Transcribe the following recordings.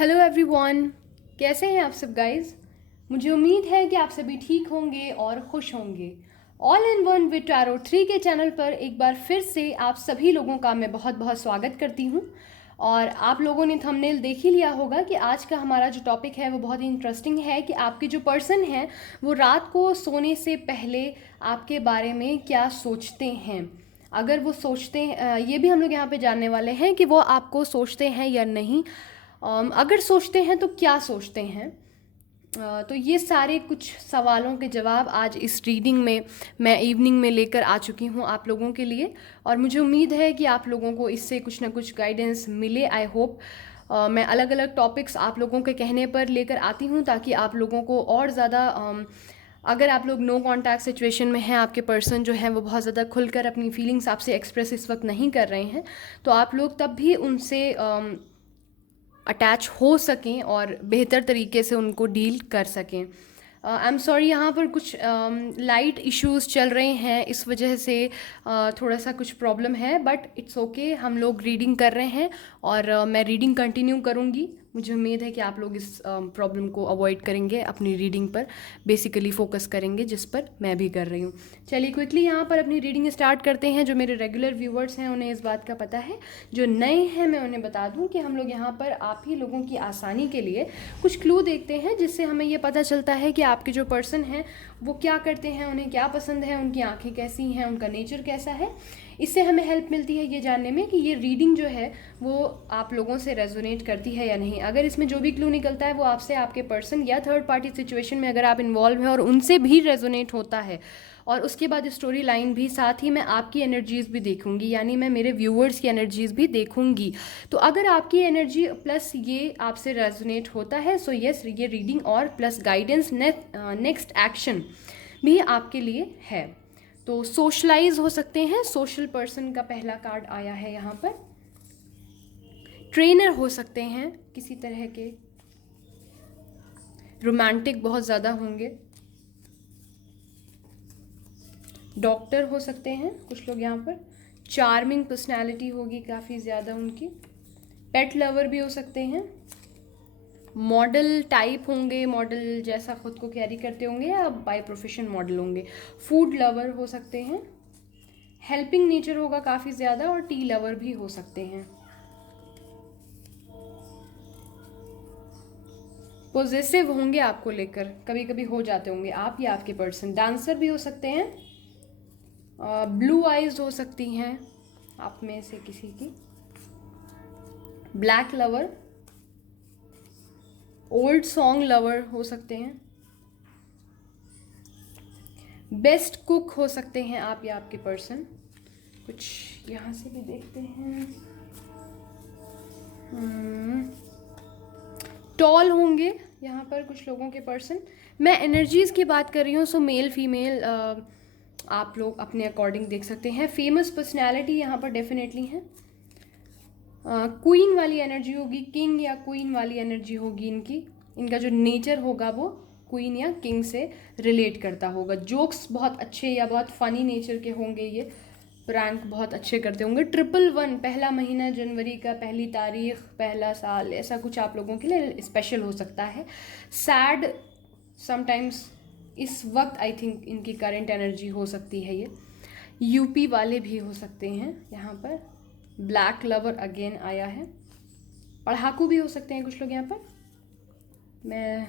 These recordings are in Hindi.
हेलो एवरीवन, कैसे हैं आप सब गाइस। मुझे उम्मीद है कि आप सभी ठीक होंगे और खुश होंगे। All in one with tarot 3 के चैनल पर एक बार फिर से आप सभी लोगों का मैं बहुत बहुत स्वागत करती हूँ। और आप लोगों ने थंबनेल देख ही लिया होगा कि आज का हमारा जो टॉपिक है वो बहुत ही इंटरेस्टिंग है कि आपके जो पर्सन हैं वो रात को सोने से पहले आपके बारे में क्या सोचते हैं। अगर वो सोचते हैं, ये भी हम लोग यहाँ पे जानने वाले हैं कि वो आपको सोचते हैं या नहीं। अगर सोचते हैं तो क्या सोचते हैं। तो ये सारे कुछ सवालों के जवाब आज इस रीडिंग में मैं इवनिंग में लेकर आ चुकी हूँ आप लोगों के लिए। और मुझे उम्मीद है कि आप लोगों को इससे कुछ ना कुछ गाइडेंस मिले। आई होप मैं अलग अलग टॉपिक्स आप लोगों के कहने पर लेकर आती हूँ ताकि आप लोगों को और ज़्यादा अगर आप लोग नो कांटेक्ट सिचुएशन में हैं, आपके पर्सन जो हैं वो बहुत ज़्यादा खुलकर अपनी फीलिंग्स आपसे एक्सप्रेस इस वक्त नहीं कर रहे हैं, तो आप लोग तब भी उनसे अटैच हो सकें और बेहतर तरीके से उनको डील कर सकें। आई एम सॉरी, यहाँ पर कुछ लाइट इश्यूज चल रहे हैं, इस वजह से थोड़ा सा कुछ प्रॉब्लम है, बट इट्स ओके। हम लोग रीडिंग कर रहे हैं और मैं रीडिंग कंटिन्यू करूँगी। मुझे उम्मीद है कि आप लोग इस प्रॉब्लम को अवॉइड करेंगे, अपनी रीडिंग पर बेसिकली फोकस करेंगे, जिस पर मैं भी कर रही हूँ। चलिए क्विकली यहाँ पर अपनी रीडिंग स्टार्ट करते हैं। जो मेरे रेगुलर व्यूवर्स हैं उन्हें इस बात का पता है, जो नए हैं मैं उन्हें बता दूं कि हम लोग यहाँ पर आप ही लोगों की आसानी के लिए कुछ क्लू देखते हैं, जिससे हमें ये पता चलता है कि आपके जो पर्सन हैं वो क्या करते हैं, उन्हें क्या पसंद है, उनकी आंखें कैसी हैं, उनका नेचर कैसा है। इससे हमें हेल्प मिलती है ये जानने में कि ये रीडिंग जो है वो आप लोगों से रेजोनेट करती है या नहीं। अगर इसमें जो भी क्लू निकलता है वो आपसे, आपके पर्सन या थर्ड पार्टी सिचुएशन में अगर आप इन्वॉल्व हैं और उनसे भी रेजोनेट होता है, और उसके बाद स्टोरी लाइन भी, साथ ही मैं आपकी एनर्जीज़ भी देखूंगी, यानी मैं मेरे व्यूअर्स की एनर्जीज़ भी देखूंगी। तो अगर आपकी एनर्जी प्लस ये आपसे रेजोनेट होता है सो यस, ये रीडिंग और प्लस गाइडेंस नेक्स्ट एक्शन भी आपके लिए है। तो सोशलाइज हो सकते हैं, सोशल पर्सन का पहला कार्ड आया है यहाँ पर। ट्रेनर हो सकते हैं किसी तरह के, रोमांटिक बहुत ज़्यादा होंगे, डॉक्टर हो सकते हैं कुछ लोग यहाँ पर, चार्मिंग पर्सनैलिटी होगी काफ़ी ज़्यादा उनकी, पेट लवर भी हो सकते हैं, मॉडल टाइप होंगे, मॉडल जैसा खुद को कैरी करते होंगे या बाय प्रोफेशन मॉडल होंगे, फूड लवर हो सकते हैं, हेल्पिंग नेचर होगा काफ़ी ज़्यादा, और टी लवर भी हो सकते हैं। पॉजिटिव होंगे आपको लेकर, कभी कभी हो जाते होंगे आप या आपके पर्सन। डांसर भी हो सकते हैं, ब्लू आइज हो सकती हैं आप में से किसी की, black lover, old song lover हो सकते हैं, बेस्ट कुक हो सकते हैं आप या आपके पर्सन। कुछ यहाँ से भी देखते हैं, टॉल होंगे यहाँ पर कुछ लोगों के पर्सन। मैं एनर्जीज़ की बात कर रही हूँ, सो मेल फीमेल आप लोग अपने अकॉर्डिंग देख सकते हैं। फेमस पर्सनैलिटी यहाँ पर डेफिनेटली है, क्वीन वाली एनर्जी होगी, किंग या क्वीन वाली एनर्जी होगी इनकी। इनका जो नेचर होगा वो क्वीन या किंग से रिलेट करता होगा। जोक्स बहुत अच्छे या बहुत फ़नी नेचर के होंगे, ये प्रैंक बहुत अच्छे करते होंगे। 111 पहला महीना जनवरी का, पहली तारीख, पहला साल, ऐसा कुछ आप लोगों के लिए स्पेशल हो सकता है। सैड समटाइम्स इस वक्त आई थिंक इनकी करंट एनर्जी हो सकती है। ये यूपी वाले भी हो सकते हैं यहाँ पर। ब्लैक लवर अगेन आया है, पढ़ाकू भी हो सकते हैं कुछ लोग यहाँ पर। मैं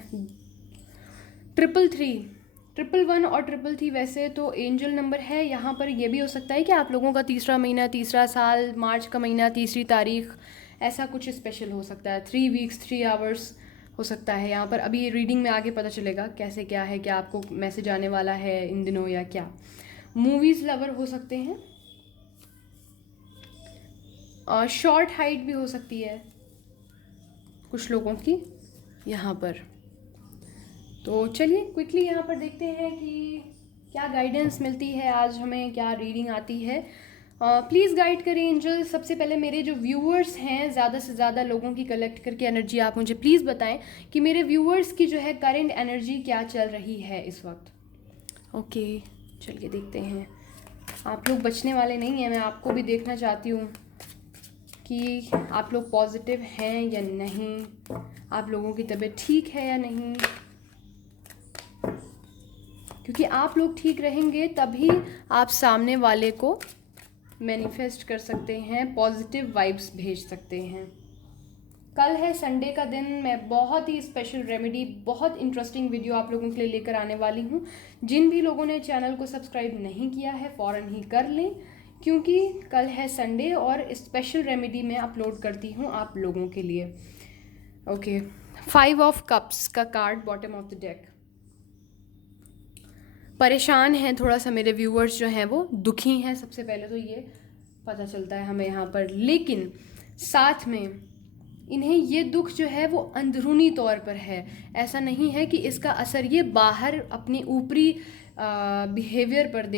333 और 333 वैसे तो एंजल नंबर है यहाँ पर। ये भी हो सकता है कि आप लोगों का तीसरा महीना, तीसरा साल, मार्च का महीना, तीसरी तारीख, ऐसा कुछ स्पेशल हो सकता है। 3 वीक्स 3 आवर्स हो सकता है यहाँ पर। अभी रीडिंग में आगे पता चलेगा कैसे क्या है, क्या आपको मैसेज आने वाला है इन दिनों या क्या। मूवीज़ लवर हो सकते हैं, और शॉर्ट हाइट भी हो सकती है कुछ लोगों की यहाँ पर। तो चलिए क्विकली यहाँ पर देखते हैं कि क्या गाइडेंस मिलती है आज हमें, क्या रीडिंग आती है। प्लीज़ गाइड करें एंजल। सबसे पहले मेरे जो व्यूअर्स हैं, ज़्यादा से ज़्यादा लोगों की कलेक्ट करके एनर्जी आप मुझे प्लीज़ बताएं कि मेरे व्यूअर्स की जो है करंट एनर्जी क्या चल रही है इस वक्त। ओके चलिए देखते हैं। आप लोग बचने वाले नहीं हैं, मैं आपको भी देखना चाहती हूँ। कि आप लोग पॉजिटिव हैं या नहीं, आप लोगों की तबीयत ठीक है या नहीं, क्योंकि आप लोग ठीक रहेंगे तभी आप सामने वाले को मैनिफेस्ट कर सकते हैं, पॉजिटिव वाइब्स भेज सकते हैं। कल है संडे का दिन, मैं बहुत ही स्पेशल रेमेडी, बहुत इंटरेस्टिंग वीडियो आप लोगों के लिए लेकर आने वाली हूँ। जिन भी लोगों ने चैनल को सब्सक्राइब नहीं किया है फ़ौरन ही कर लें, क्योंकि कल है संडे और स्पेशल रेमेडी मैं अपलोड करती हूँ आप लोगों के लिए। ओके, 5 ऑफ कप्स का card bottom of the deck. परेशान हैं थोड़ा सा मेरे व्यूअर्स जो हैं वो दुखी हैं, सबसे पहले तो ये पता चलता है हमें यहाँ पर, लेकिन साथ में इन्हें ये दुख जो है वो अंदरूनी तौर पर है। ऐसा नहीं है कि इसका असर ये बाहर अपने ऊपरी बिहेवियर पर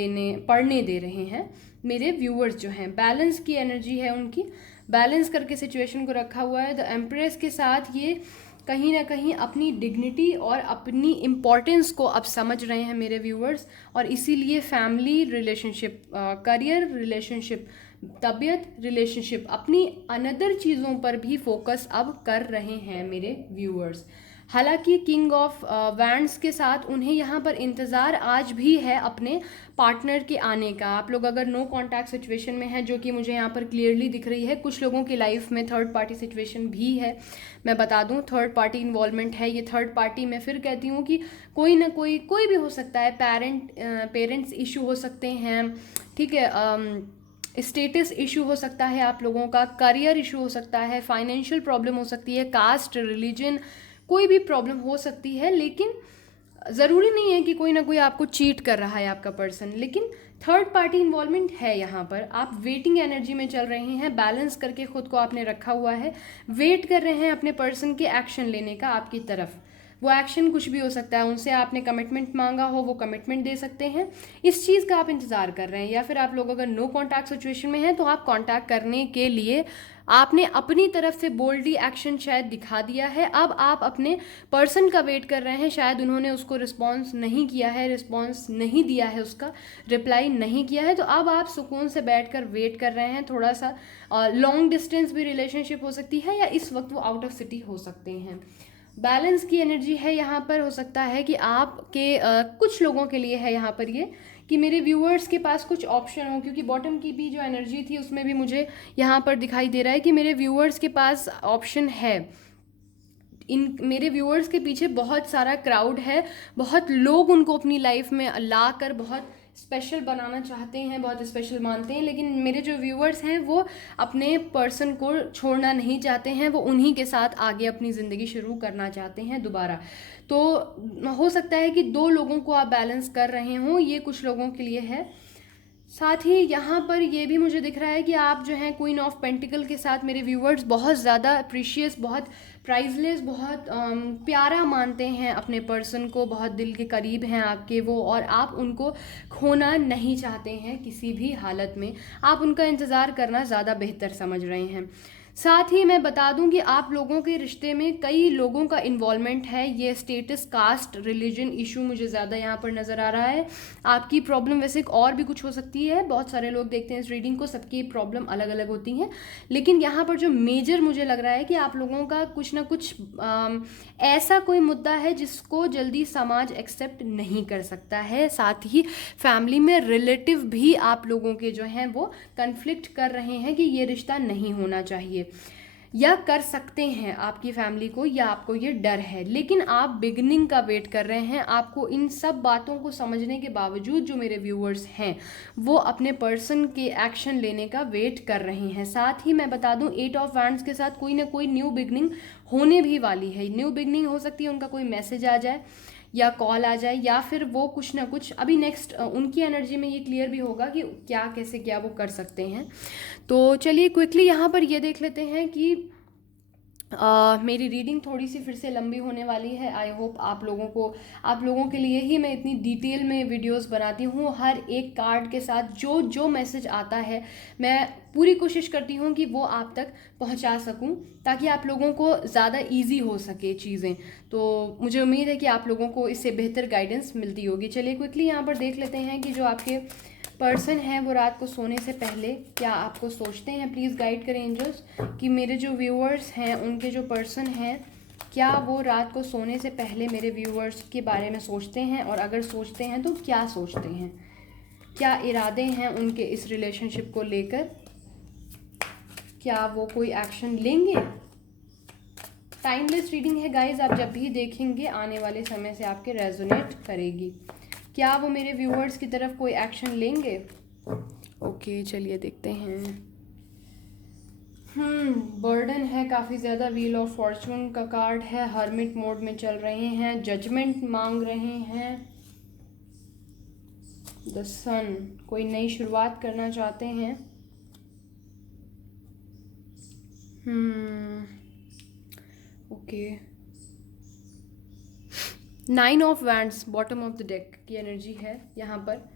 पड़ने दे रहे हैं। मेरे व्यूअर्स जो हैं, बैलेंस की एनर्जी है उनकी, बैलेंस करके सिचुएशन को रखा हुआ है। द एम्प्रेस के साथ ये कहीं ना कहीं अपनी डिग्निटी और अपनी इम्पोर्टेंस को अब समझ रहे हैं मेरे व्यूअर्स, और इसीलिए फैमिली रिलेशनशिप, करियर रिलेशनशिप, तबीयत रिलेशनशिप, अपनी अनदर चीज़ों पर भी फोकस अब कर रहे हैं मेरे व्यूअर्स। हालांकि किंग ऑफ वैंड्स के साथ उन्हें यहाँ पर इंतज़ार आज भी है अपने पार्टनर के आने का। आप लोग अगर नो कॉन्टैक्ट सिचुएशन में है, जो कि मुझे यहाँ पर क्लियरली दिख रही है, कुछ लोगों की लाइफ में थर्ड पार्टी सिचुएशन भी है। मैं बता दूँ, थर्ड पार्टी इन्वॉल्वमेंट है। ये थर्ड पार्टी मैं फिर कहती हूँ कि कोई ना कोई भी हो सकता है। पेरेंट्स इशू हो सकते हैं, ठीक है, स्टेटस इशू हो सकता है आप लोगों का, करियर इशू हो सकता है, फाइनेंशियल प्रॉब्लम हो सकती है, कास्ट, रिलीजन, कोई भी प्रॉब्लम हो सकती है। लेकिन ज़रूरी नहीं है कि कोई ना कोई आपको चीट कर रहा है आपका पर्सन, लेकिन थर्ड पार्टी इन्वॉल्वमेंट है यहाँ पर। आप वेटिंग एनर्जी में चल रहे हैं, बैलेंस करके खुद को आपने रखा हुआ है, वेट कर रहे हैं अपने पर्सन के एक्शन लेने का आपकी तरफ। वो एक्शन कुछ भी हो सकता है, उनसे आपने कमिटमेंट मांगा हो, वो कमिटमेंट दे सकते हैं, इस चीज़ का आप इंतज़ार कर रहे हैं। या फिर आप लोग अगर नो कॉन्टैक्ट सिचुएशन में हैं तो आप कॉन्टैक्ट करने के लिए आपने अपनी तरफ से बोल्डली एक्शन शायद दिखा दिया है। अब आप अपने पर्सन का वेट कर रहे हैं, शायद उन्होंने उसको रिस्पॉन्स नहीं किया है, रिस्पॉन्स नहीं दिया है, उसका रिप्लाई नहीं किया है, तो अब आप सुकून से बैठकर वेट कर रहे हैं। थोड़ा सा लॉन्ग डिस्टेंस भी रिलेशनशिप हो सकती है, या इस वक्त वो आउट ऑफ सिटी हो सकते हैं। बैलेंस की एनर्जी है यहाँ पर। हो सकता है कि आपके कुछ लोगों के लिए है यहाँ पर ये कि मेरे व्यूअर्स के पास कुछ ऑप्शन हो, क्योंकि बॉटम की भी जो एनर्जी थी उसमें भी मुझे यहाँ पर दिखाई दे रहा है कि मेरे व्यूअर्स के पास ऑप्शन है। इन मेरे व्यूअर्स के पीछे बहुत सारा क्राउड है, बहुत लोग उनको अपनी लाइफ में ला कर बहुत स्पेशल बनाना चाहते हैं, बहुत स्पेशल मानते हैं, लेकिन मेरे जो व्यूअर्स हैं वो अपने पर्सन को छोड़ना नहीं चाहते हैं, वो उन्हीं के साथ आगे अपनी ज़िंदगी शुरू करना चाहते हैं दोबारा। तो हो सकता है कि 2 लोगों को आप बैलेंस कर रहे हों, ये कुछ लोगों के लिए है। साथ ही यहाँ पर ये भी मुझे दिख रहा है कि आप जो हैं क्वीन ऑफ पेंटिकल के साथ मेरे व्यूअर्स बहुत ज़्यादा प्रीशियस, बहुत प्राइजलेस, बहुत प्यारा मानते हैं अपने पर्सन को, बहुत दिल के करीब हैं आपके वो, और आप उनको खोना नहीं चाहते हैं किसी भी हालत में। आप उनका इंतज़ार करना ज़्यादा बेहतर समझ रहे हैं। साथ ही मैं बता दूं कि आप लोगों के रिश्ते में कई लोगों का इन्वॉल्वमेंट है। ये स्टेटस, कास्ट, रिलीजन इशू मुझे ज़्यादा यहाँ पर नज़र आ रहा है। आपकी प्रॉब्लम वैसे और भी कुछ हो सकती है, बहुत सारे लोग देखते हैं इस रीडिंग को, सबकी प्रॉब्लम अलग अलग होती हैं, लेकिन यहाँ पर जो मेजर मुझे लग रहा है कि आप लोगों का कुछ ना कुछ ऐसा कोई मुद्दा है जिसको जल्दी समाज एक्सेप्ट नहीं कर सकता है। साथ ही फैमिली में रिलेटिव भी आप लोगों के जो हैं वो कन्फ्लिक्ट कर रहे हैं कि ये रिश्ता नहीं होना चाहिए, या कर सकते हैं आपकी फैमिली को, या आपको ये डर है। लेकिन आप बिगनिंग का वेट कर रहे हैं। आपको इन सब बातों को समझने के बावजूद जो मेरे व्यूअर्स हैं वो अपने पर्सन के एक्शन लेने का वेट कर रहे हैं। साथ ही मैं बता दूं, 8 ऑफ वैंड्स के साथ कोई ना कोई न्यू बिगनिंग होने भी वाली है। न्यू बिगनिंग हो सकती है, उनका कोई मैसेज आ जाए या कॉल आ जाए, या फिर वो कुछ ना कुछ अभी नेक्स्ट उनकी एनर्जी में ये क्लियर भी होगा कि क्या, कैसे, क्या वो कर सकते हैं। तो चलिए क्विकली यहाँ पर ये देख लेते हैं कि मेरी रीडिंग थोड़ी सी फिर से लंबी होने वाली है। आई होप आप लोगों के लिए ही मैं इतनी डिटेल में वीडियोस बनाती हूँ। हर एक कार्ड के साथ जो जो मैसेज आता है मैं पूरी कोशिश करती हूँ कि वो आप तक पहुँचा सकूँ, ताकि आप लोगों को ज़्यादा ईजी हो सके चीज़ें। तो मुझे उम्मीद है कि आप लोगों को इससे बेहतर गाइडेंस मिलती होगी। चलिए क्विकली यहाँ पर देख लेते हैं कि जो आपके पर्सन है वो रात को सोने से पहले क्या आपको सोचते हैं? प्लीज़ गाइड करें एंजल्स कि मेरे जो व्यूअर्स हैं उनके जो पर्सन हैं क्या वो रात को सोने से पहले मेरे व्यूअर्स के बारे में सोचते हैं, और अगर सोचते हैं तो क्या सोचते हैं, क्या इरादे हैं उनके इस रिलेशनशिप को लेकर, क्या वो कोई एक्शन लेंगे? टाइमलेस रीडिंग है गाइज, आप जब भी देखेंगे आने वाले समय से आपके रेजोनेट करेगी। क्या वो मेरे व्यूअर्स की तरफ कोई एक्शन लेंगे? ओके चलिए देखते हैं। बर्डन है काफ़ी ज़्यादा, व्हील ऑफ फॉर्चून का कार्ड है, हर्मिट मोड में चल रहे हैं, जजमेंट मांग रहे हैं, द सन कोई नई शुरुआत करना चाहते हैं। Okay, 9 of wands bottom of the deck की एनर्जी है यहाँ पर।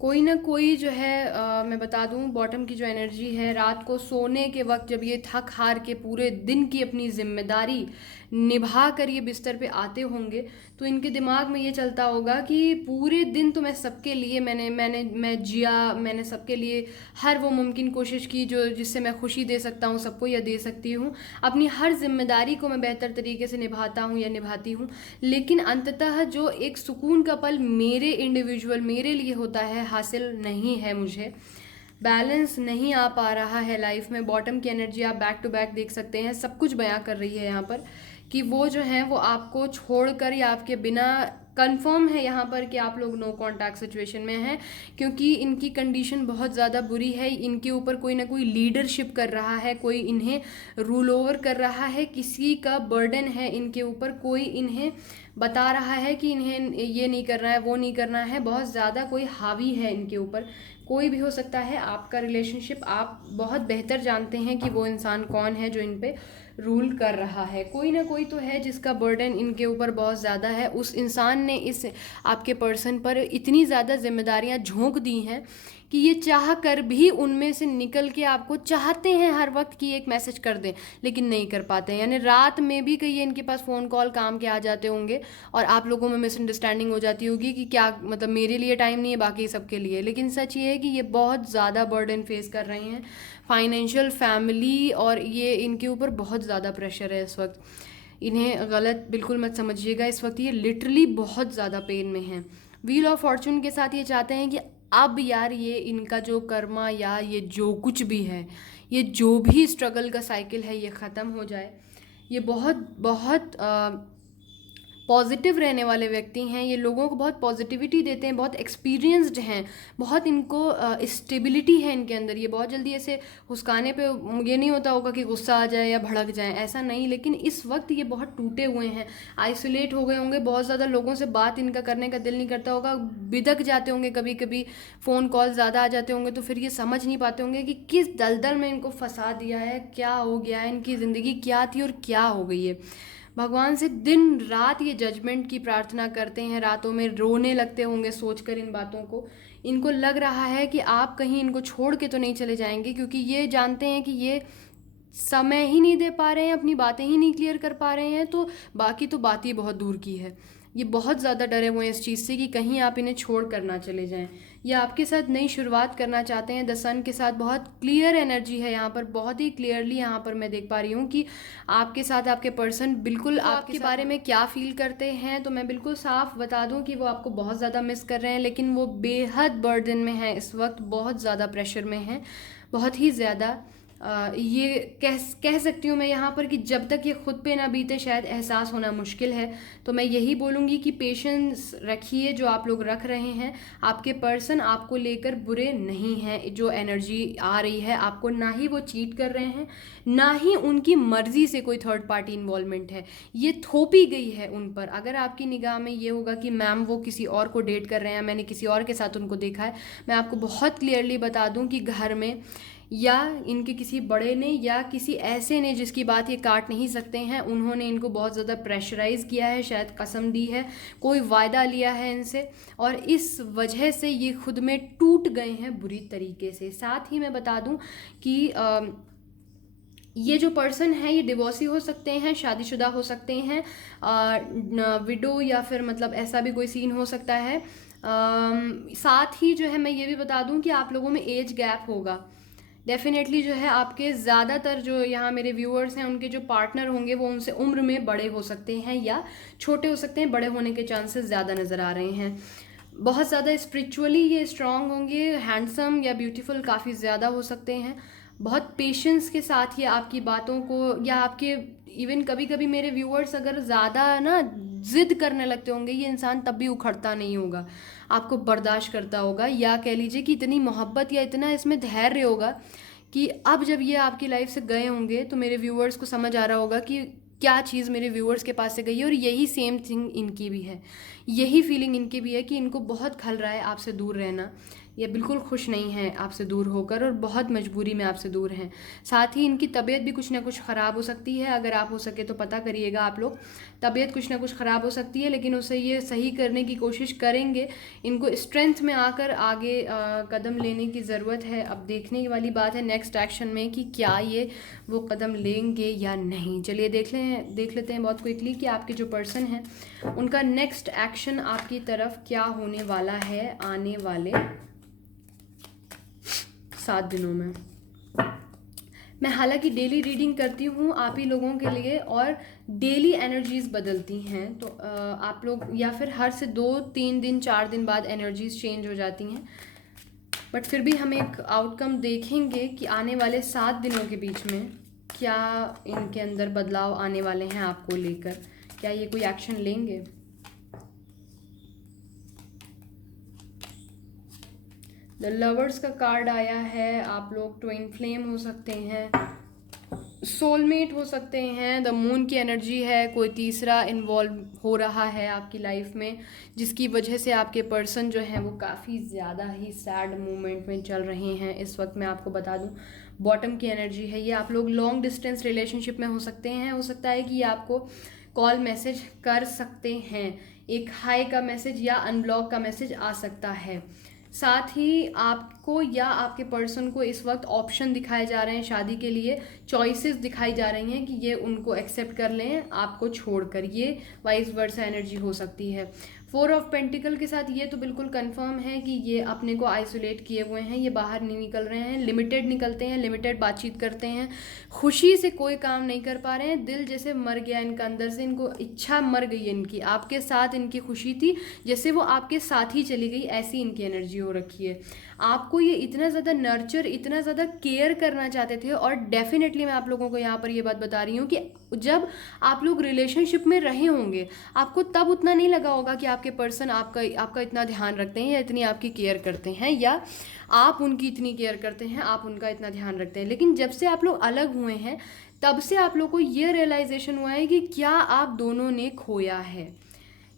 कोई ना कोई जो है मैं बता दूँ बॉटम की जो एनर्जी है, रात को सोने के वक्त जब ये थक हार के पूरे दिन की अपनी जिम्मेदारी निभा कर ये बिस्तर पे आते होंगे तो इनके दिमाग में ये चलता होगा कि पूरे दिन तो मैं सबके लिए मैं जिया, मैंने सबके लिए हर वो मुमकिन कोशिश की जो जिससे मैं खुशी दे सकता हूँ सबको या दे सकती हूँ, अपनी हर जिम्मेदारी को मैं बेहतर तरीके से निभाता हूँ या निभाती हूँ, लेकिन अंततः जो एक सुकून का पल मेरे इंडिविजुअल मेरे लिए होता है हासिल नहीं है, मुझे बैलेंस नहीं आ पा रहा है लाइफ में। बॉटम की एनर्जी आप बैक टू बैक देख सकते हैं, सब कुछ बयां कर रही है यहाँ पर कि वो जो है वो आपको छोड़कर या आपके बिना, कंफर्म है यहाँ पर कि आप लोग नो कांटेक्ट सिचुएशन में हैं, क्योंकि इनकी कंडीशन बहुत ज़्यादा बुरी है। इनके ऊपर कोई ना कोई लीडरशिप कर रहा है, कोई इन्हें रूल ओवर कर रहा है, किसी का बर्डन है इनके ऊपर, कोई इन्हें बता रहा है कि इन्हें ये नहीं करना है वो नहीं करना है, बहुत ज़्यादा कोई हावी है इनके ऊपर। कोई भी हो सकता है आपका रिलेशनशिप, आप बहुत बेहतर जानते हैं कि वो इंसान कौन है जो इन पे रूल कर रहा है। कोई ना कोई तो है जिसका बर्डन इनके ऊपर बहुत ज़्यादा है। उस इंसान ने इस आपके पर्सन पर इतनी ज़्यादा जिम्मेदारियां झोंक दी हैं कि ये चाह कर भी उनमें से निकल के आपको चाहते हैं हर वक्त कि एक मैसेज कर दें, लेकिन नहीं कर पाते हैं। यानी रात में भी कहीं इनके पास फ़ोन कॉल काम के आ जाते होंगे और आप लोगों में मिसअंडरस्टैंडिंग हो जाती होगी कि क्या मतलब मेरे लिए टाइम नहीं है बाकी सबके लिए। लेकिन सच ये है कि ये बहुत ज़्यादा बर्डन फेस कर रहे हैं, फाइनेंशियल, फैमिली, और ये इनके ऊपर बहुत ज़्यादा प्रेशर है इस वक्त। इन्हें गलत बिल्कुल मत समझिएगा, इस वक्त ये लिटरली बहुत ज़्यादा पेन में हैं। व्हील ऑफ फॉर्चून के साथ ये चाहते हैं कि अब यार ये इनका जो कर्मा या ये जो कुछ भी है, ये जो भी स्ट्रगल का साइकिल है ये ख़त्म हो जाए। ये बहुत बहुत पॉजिटिव रहने वाले व्यक्ति हैं, ये लोगों को बहुत पॉजिटिविटी देते हैं, बहुत एक्सपीरियंस्ड हैं, बहुत इनको स्टेबिलिटी है इनके अंदर। ये बहुत जल्दी ऐसे हुस्काने पे ये नहीं होता होगा कि गुस्सा आ जाए या भड़क जाए, ऐसा नहीं। लेकिन इस वक्त ये बहुत टूटे हुए हैं, आइसोलेट हो गए होंगे, बहुत ज़्यादा लोगों से बात इनका करने का दिल नहीं करता होगा, बिदक जाते होंगे, कभी कभी फ़ोन कॉल ज़्यादा आ जाते होंगे तो फिर ये समझ नहीं पाते होंगे कि किस दलदल में इनको फंसा दिया है, क्या हो गया है, इनकी ज़िंदगी क्या थी और क्या हो गई है। भगवान से दिन रात ये जजमेंट की प्रार्थना करते हैं, रातों में रोने लगते होंगे सोचकर इन बातों को। इनको लग रहा है कि आप कहीं इनको छोड़ के तो नहीं चले जाएंगे, क्योंकि ये जानते हैं कि ये समय ही नहीं दे पा रहे हैं, अपनी बातें ही नहीं क्लियर कर पा रहे हैं, तो बाकी तो बात ही बहुत दूर की है। ये बहुत ज़्यादा डरे हुए हैं इस चीज़ से कि कहीं आप इन्हें छोड़ कर ना चले जाएं। ये आपके साथ नई शुरुआत करना चाहते हैं। द सन के साथ बहुत क्लियर एनर्जी है यहाँ पर, बहुत ही क्लियरली यहाँ पर मैं देख पा रही हूँ कि आपके साथ आपके पर्सन बिल्कुल आपके बारे में क्या फील करते हैं। तो मैं बिल्कुल साफ बता दूँ कि वो आपको बहुत ज़्यादा मिस कर रहे हैं, लेकिन वो बेहद बर्डन में है इस वक्त, बहुत ज़्यादा प्रेशर में है, बहुत ही ज़्यादा। ये कह सकती हूँ मैं यहाँ पर कि जब तक ये खुद पे ना बीते शायद एहसास होना मुश्किल है। तो मैं यही बोलूँगी कि पेशेंस रखिए, जो आप लोग रख रहे हैं। आपके पर्सन आपको लेकर बुरे नहीं हैं, जो एनर्जी आ रही है आपको, ना ही वो चीट कर रहे हैं, ना ही उनकी मर्जी से कोई थर्ड पार्टी इन्वॉल्वमेंट है, ये थोपी गई है उन पर। अगर आपकी निगाह में ये होगा कि मैम वो किसी और को डेट कर रहे हैं, मैंने किसी और के साथ उनको देखा है, मैं आपको बहुत क्लियरली बता दूँ कि घर में या इनके किसी बड़े ने या किसी ऐसे ने जिसकी बात ये काट नहीं सकते हैं, उन्होंने इनको बहुत ज़्यादा प्रेशराइज़ किया है, शायद कसम दी है, कोई वायदा लिया है इनसे, और इस वजह से ये खुद में टूट गए हैं बुरी तरीके से। साथ ही मैं बता दूं कि ये जो पर्सन है ये डिवोर्सी हो सकते हैं, शादीशुदा हो सकते हैं, विडो, या फिर मतलब ऐसा भी कोई सीन हो सकता है। साथ ही जो है मैं ये भी बता दूं कि आप लोगों में एज गैप होगा। डेफिनेटली जो है आपके ज़्यादातर जो यहाँ मेरे व्यूअर्स हैं उनके जो पार्टनर होंगे वो उनसे उम्र में बड़े हो सकते हैं या छोटे हो सकते हैं, बड़े होने के चांसेस ज़्यादा नज़र आ रहे हैं। बहुत ज़्यादा स्पिरिचुअली ये स्ट्रांग होंगे, हैंडसम या ब्यूटीफुल काफ़ी ज़्यादा हो सकते हैं। बहुत पेशेंस के साथ ये आपकी बातों को या आपके इवन कभी कभी मेरे व्यूअर्स अगर ज़्यादा ना ज़िद करने लगते होंगे, ये इंसान तब भी उखड़ता नहीं होगा, आपको बर्दाश्त करता होगा, या कह लीजिए कि इतनी मोहब्बत या इतना इसमें धैर्य होगा कि अब जब ये आपकी लाइफ से गए होंगे तो मेरे व्यूअर्स को समझ आ रहा होगा कि क्या चीज़ मेरे व्यूअर्स के पास से गई है, और यही सेम थिंग इनकी भी है, यही फीलिंग इनकी भी है कि इनको बहुत खल रहा है आपसे दूर रहना। ये बिल्कुल खुश नहीं है आपसे दूर होकर और बहुत मजबूरी में आपसे दूर हैं। साथ ही इनकी तबीयत भी कुछ ना कुछ ख़राब हो सकती है, अगर आप हो सके तो पता करिएगा आप लोग। तबीयत कुछ ना कुछ ख़राब हो सकती है, लेकिन उसे ये सही करने की कोशिश करेंगे। इनको स्ट्रेंथ में आकर आगे कदम लेने की ज़रूरत है। अब देखने वाली बात है नेक्स्ट एक्शन में कि क्या ये वो कदम लेंगे या नहीं। चलिए देख लेते हैं बहुत क्विकली कि आपके जो पर्सन हैं उनका नेक्स्ट एक्शन आपकी तरफ क्या होने वाला है आने वाले 7 दिनों में। मैं हालांकि डेली रीडिंग करती हूँ आप ही लोगों के लिए और डेली एनर्जीज़ बदलती हैं, तो आप लोग या फिर हर से 2-3 दिन 4 दिन बाद एनर्जीज़ चेंज हो जाती हैं, बट फिर भी हम एक आउटकम देखेंगे कि आने वाले 7 दिनों के बीच में क्या इनके अंदर बदलाव आने वाले हैं आपको लेकर, क्या ये कोई एक्शन लेंगे। द लवर्स का कार्ड आया है। आप लोग ट्विन फ्लेम हो सकते हैं, सोलमेट हो सकते हैं। द मून की एनर्जी है, कोई तीसरा इन्वॉल्व हो रहा है आपकी लाइफ में जिसकी वजह से आपके पर्सन जो हैं वो काफ़ी ज़्यादा ही सैड मोमेंट में चल रहे हैं इस वक्त। मैं आपको बता दूं बॉटम की एनर्जी है ये। आप लोग लॉन्ग डिस्टेंस रिलेशनशिप में हो सकते हैं, हो सकता है कि ये आपको कॉल मैसेज कर सकते हैं, एक हाई का मैसेज या अनब्लॉक का मैसेज आ सकता है। साथ ही आपको या आपके पर्सन को इस वक्त ऑप्शन दिखाए जा रहे हैं शादी के लिए, चॉइसेस दिखाई जा रही हैं कि ये उनको एक्सेप्ट कर लें आपको छोड़कर, ये वाइस वर्सा एनर्जी हो सकती है। 4 ऑफ पेंटिकल के साथ ये तो बिल्कुल कंफर्म है कि ये अपने को आइसोलेट किए हुए हैं, ये बाहर नहीं निकल रहे हैं, लिमिटेड निकलते हैं, लिमिटेड बातचीत करते हैं, खुशी से कोई काम नहीं कर पा रहे हैं, दिल जैसे मर गया इनका अंदर से, इनको इच्छा मर गई है इनकी, आपके साथ इनकी खुशी थी जैसे वो आपके साथ ही चली गई, ऐसी इनकी एनर्जी हो रखी है। आपको ये इतना ज़्यादा नर्चर, इतना ज़्यादा केयर करना चाहते थे, और डेफिनेटली मैं आप लोगों को यहाँ पर ये बात बता रही हूँ कि जब आप लोग रिलेशनशिप में रहे होंगे आपको तब उतना नहीं लगा होगा कि आपके पर्सन आपका इतना ध्यान रखते हैं या इतनी आपकी केयर करते हैं, या आप उनकी इतनी केयर करते हैं, आप उनका इतना ध्यान रखते हैं। लेकिन जब से आप लोग अलग हुए हैं तब से आप लोग को ये रियलाइजेशन हुआ है कि क्या आप दोनों ने खोया है।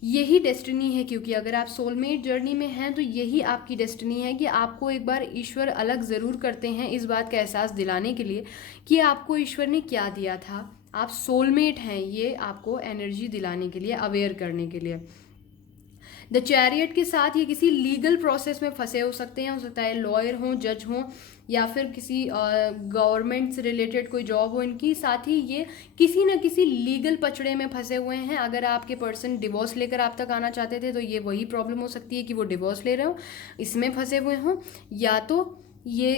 यही डेस्टिनी है, क्योंकि अगर आप सोलमेट जर्नी में हैं तो यही आपकी डेस्टिनी है कि आपको एक बार ईश्वर अलग ज़रूर करते हैं इस बात का एहसास दिलाने के लिए कि आपको ईश्वर ने क्या दिया था, आप सोलमेट हैं, ये आपको एनर्जी दिलाने के लिए, अवेयर करने के लिए। द चैरियट के साथ ये किसी लीगल प्रोसेस में फंसे हो सकते हैं, हो सकता है लॉयर हों, जज हों, या फिर किसी गवर्नमेंट से रिलेटेड कोई जॉब हो इनकी। साथ ही ये किसी न किसी लीगल पचड़े में फंसे हुए हैं। अगर आपके पर्सन डिवोर्स लेकर आप तक आना चाहते थे तो ये वही प्रॉब्लम हो सकती है कि वो डिवोर्स ले रहे हो, इसमें फंसे हुए हों, या तो ये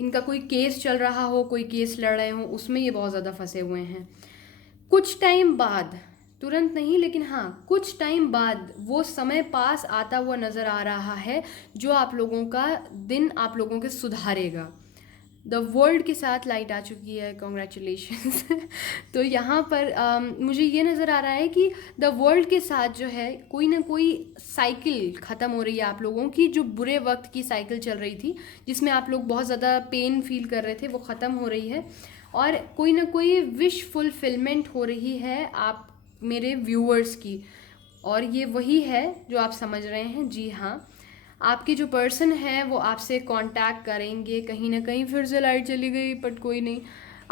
इनका कोई केस चल रहा हो, कोई केस लड़ रहे हो, उसमें ये बहुत ज़्यादा फंसे हुए हैं। कुछ टाइम बाद, तुरंत नहीं लेकिन हाँ कुछ टाइम बाद वो समय पास आता हुआ नज़र आ रहा है जो आप लोगों का दिन आप लोगों के सुधारेगा। द वर्ल्ड के साथ लाइट आ चुकी है, कॉन्ग्रेचुलेशंस। तो यहाँ पर मुझे ये नज़र आ रहा है कि द वर्ल्ड के साथ जो है कोई ना कोई साइकिल ख़त्म हो रही है आप लोगों की, जो बुरे वक्त की साइकिल चल रही थी जिसमें आप लोग बहुत ज़्यादा पेन फील कर रहे थे, वो ख़त्म हो रही है, और कोई ना कोई विश फुलफिलमेंट हो रही है आप मेरे व्यूअर्स की, और ये वही है जो आप समझ रहे हैं। जी हाँ, आपके जो पर्सन है वो आपसे कांटेक्ट करेंगे, कहीं ना कहीं फिर से लाइट चली गई बट कोई नहीं,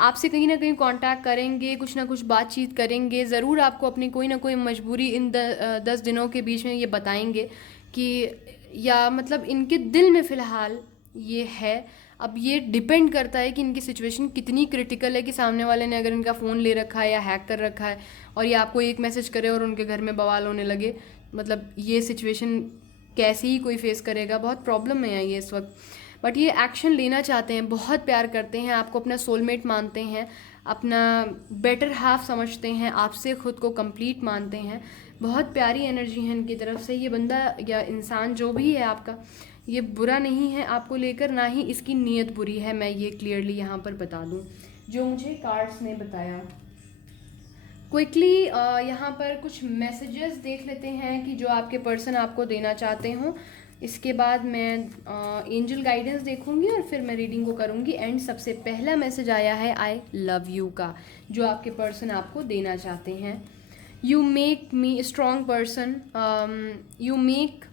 आपसे कहीं ना कहीं कांटेक्ट करेंगे, कुछ ना कुछ बातचीत करेंगे, ज़रूर आपको अपनी कोई ना कोई मजबूरी इन 10 दिनों के बीच में ये बताएंगे कि, या मतलब इनके दिल में फ़िलहाल ये है। अब ये डिपेंड करता है कि इनकी सिचुएशन कितनी क्रिटिकल है कि सामने वाले ने अगर इनका फ़ोन ले रखा है या हैक कर रखा है और ये आपको एक मैसेज करे और उनके घर में बवाल होने लगे, मतलब ये सिचुएशन कैसे ही कोई फेस करेगा, बहुत प्रॉब्लम में है ये इस वक्त। बट ये एक्शन लेना चाहते हैं, बहुत प्यार करते हैं आपको, अपना सोलमेट मानते हैं, अपना बेटर हाफ समझते हैं, आपसे ख़ुद को कंप्लीट मानते हैं। बहुत प्यारी एनर्जी है इनकी तरफ से। ये बंदा या इंसान जो भी है आपका, ये बुरा नहीं है आपको लेकर, ना ही इसकी नीयत बुरी है, मैं ये क्लियरली यहाँ पर बता दूँ जो मुझे कार्ड्स ने बताया। क्विकली यहाँ पर कुछ मैसेजेस देख लेते हैं कि जो आपके पर्सन आपको देना चाहते हों। इसके बाद मैं एंजल गाइडेंस देखूंगी और फिर मैं रीडिंग को करूंगी एंड सबसे पहला मैसेज आया है आई लव यू का, जो आपके पर्सन आपको देना चाहते हैं। You make me strong person, you make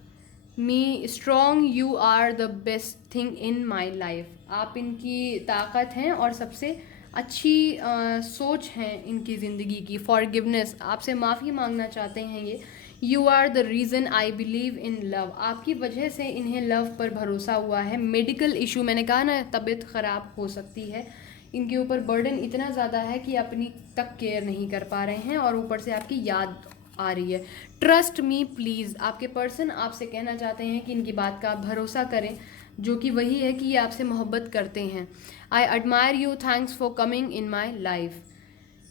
me strong, you are the best thing in my life. आप इनकी ताकत हैं और सबसे अच्छी सोच है इनकी ज़िंदगी की। फॉरगिवनेस, आपसे माफ़ी मांगना चाहते हैं ये। You are the reason I believe in love, आपकी वजह से इन्हें लव पर भरोसा हुआ है। मेडिकल इशू, मैंने कहा ना तबीयत ख़राब हो सकती है, इनके ऊपर बर्डन इतना ज़्यादा है कि अपनी तक केयर नहीं कर पा रहे हैं और ऊपर से आपकी याद आ रही है। ट्रस्ट मी प्लीज़, आपके पर्सन आपसे कहना चाहते हैं कि इनकी बात का आप भरोसा करें, जो कि वही है कि ये आपसे मोहब्बत करते हैं। I admire you, thanks for coming in my life,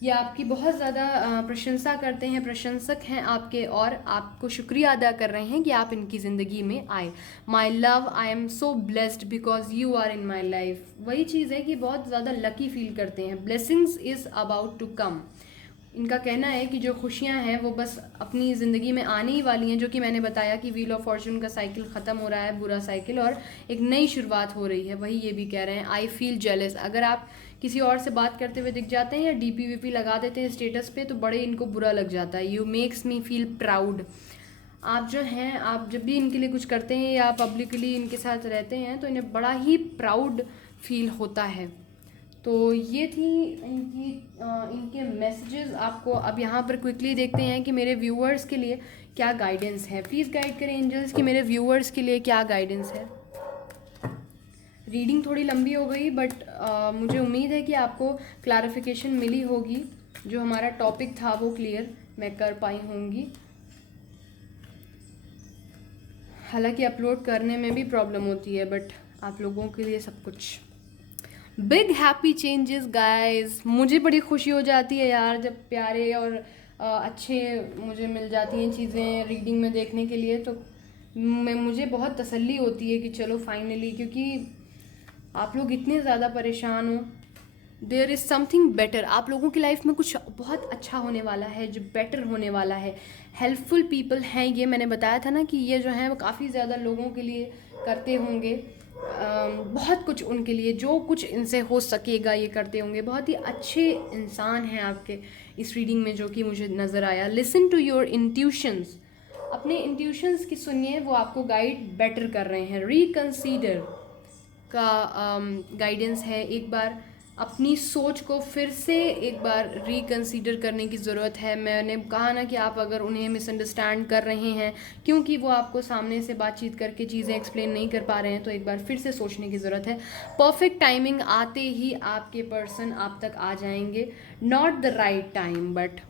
ये आपकी बहुत ज़्यादा प्रशंसा करते हैं, प्रशंसक हैं आपके और आपको शुक्रिया अदा कर रहे हैं कि आप इनकी ज़िंदगी में आए। My love, I am so blessed because you are in my life, वही चीज़ है कि बहुत ज़्यादा लकी फील करते हैं। Blessings is about to come, इनका कहना है कि जो खुशियां हैं वो बस अपनी ज़िंदगी में आने ही वाली हैं, जो कि मैंने बताया कि व्हील ऑफ फॉर्चून का साइकिल ख़त्म हो रहा है, बुरा साइकिल, और एक नई शुरुआत हो रही है, वही ये भी कह रहे हैं। आई फील जेलस, अगर आप किसी और से बात करते हुए दिख जाते हैं या डीपी वीपी लगा देते हैं स्टेटस पे तो बड़े इनको बुरा लग जाता है। You makes me feel proud, आप जो हैं, आप जब भी इनके लिए कुछ करते हैं या पब्लिकली इनके साथ रहते हैं तो इन्हें बड़ा ही प्राउड फील होता है। तो ये थी इनके मैसेजेस। आपको अब यहाँ पर क्विकली देखते हैं कि मेरे व्यूअर्स के लिए क्या गाइडेंस है। प्लीज़ गाइड करें एंजल्स कि मेरे व्यूअर्स के लिए क्या गाइडेंस है। रीडिंग थोड़ी लंबी हो गई बट मुझे उम्मीद है कि आपको क्लैरिफिकेशन मिली होगी, जो हमारा टॉपिक था वो क्लियर मैं कर पाई होंगी। हालांकि अपलोड करने में भी प्रॉब्लम होती है बट आप लोगों के लिए सब कुछ। बिग हैप्पी चेंजेस गाइस, मुझे बड़ी खुशी हो जाती है यार जब प्यारे और अच्छे मुझे मिल जाती हैं चीज़ें रीडिंग में देखने के लिए, तो मुझे बहुत तसल्ली होती है कि चलो फाइनली, क्योंकि आप लोग इतने ज़्यादा परेशान हो, देयर इज़ समथिंग बेटर, आप लोगों की लाइफ में कुछ बहुत अच्छा होने वाला है जो बेटर होने वाला है। हेल्पफुल पीपल हैं ये, मैंने बताया था ना कि ये जो हैं वो काफ़ी ज़्यादा लोगों के लिए करते होंगे, बहुत कुछ उनके लिए, जो कुछ इनसे हो सकेगा ये करते होंगे। बहुत ही अच्छे इंसान हैं आपके इस रीडिंग में, जो कि मुझे नज़र आया। लिसन टू योर इंट्यूशंस, अपने इंट्यूशंस की सुनिए, वो आपको गाइड बेटर कर रहे हैं। रिकंसीडर का गाइडेंस है, एक बार अपनी सोच को फिर से एक बार रिकंसीडर करने की ज़रूरत है। मैंने कहा ना कि आप अगर उन्हें मिसअंडरस्टैंड कर रहे हैं क्योंकि वो आपको सामने से बातचीत करके चीज़ें एक्सप्लेन नहीं कर पा रहे हैं, तो एक बार फिर से सोचने की ज़रूरत है। परफेक्ट टाइमिंग आते ही आपके पर्सन आप तक आ जाएंगे। Not the right time, but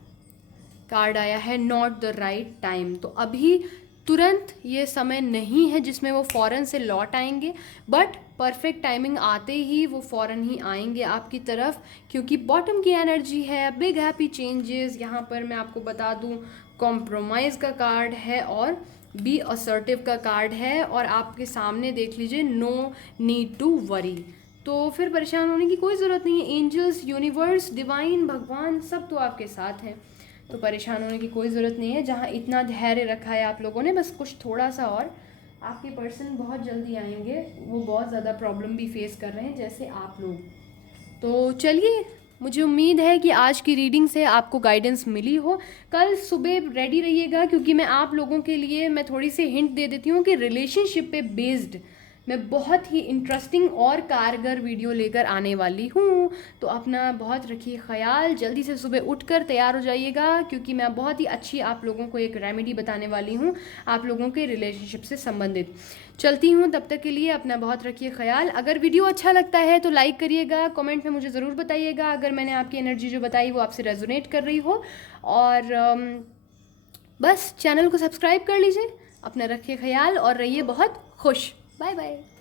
card आया है नॉट द राइट टाइम, तो अभी तुरंत ये समय नहीं है जिसमें वो फ़ौरन से लौट आएंगे, बट परफेक्ट टाइमिंग आते ही वो फ़ौरन ही आएंगे आपकी तरफ, क्योंकि बॉटम की एनर्जी है। बिग हैप्पी चेंजेस, यहाँ पर मैं आपको बता दूँ कॉम्प्रोमाइज़ का कार्ड है और बी असर्टिव का कार्ड है, और आपके सामने देख लीजिए नो नीड टू वरी, तो फिर परेशान होने की कोई ज़रूरत नहीं है। एंजल्स, यूनिवर्स, डिवाइन, भगवान सब तो आपके साथ हैं, तो परेशान होने की कोई ज़रूरत नहीं है। जहाँ इतना धैर्य रखा है आप लोगों ने, बस कुछ थोड़ा सा और, आपके पर्सन बहुत जल्दी आएंगे। वो बहुत ज़्यादा प्रॉब्लम भी फेस कर रहे हैं जैसे आप लोग। तो चलिए, मुझे उम्मीद है कि आज की रीडिंग से आपको गाइडेंस मिली हो। कल सुबह रेडी रहिएगा, क्योंकि मैं आप लोगों के लिए मैं थोड़ी सी हिंट दे देती हूँ कि रिलेशनशिप पे बेस्ड मैं बहुत ही इंटरेस्टिंग और कारगर वीडियो लेकर आने वाली हूँ। तो अपना बहुत रखिए ख्याल, जल्दी से सुबह उठकर तैयार हो जाइएगा, क्योंकि मैं बहुत ही अच्छी आप लोगों को एक रेमेडी बताने वाली हूँ आप लोगों के रिलेशनशिप से संबंधित। चलती हूँ, तब तक के लिए अपना बहुत रखिए ख्याल। अगर वीडियो अच्छा लगता है तो लाइक करिएगा, कमेंट में मुझे ज़रूर बताइएगा अगर मैंने आपकी एनर्जी जो बताई वो आपसे रेजोनेट कर रही हो, और बस चैनल को सब्सक्राइब कर लीजिए। अपना रखिए ख्याल और रहिए बहुत खुश। Bye bye.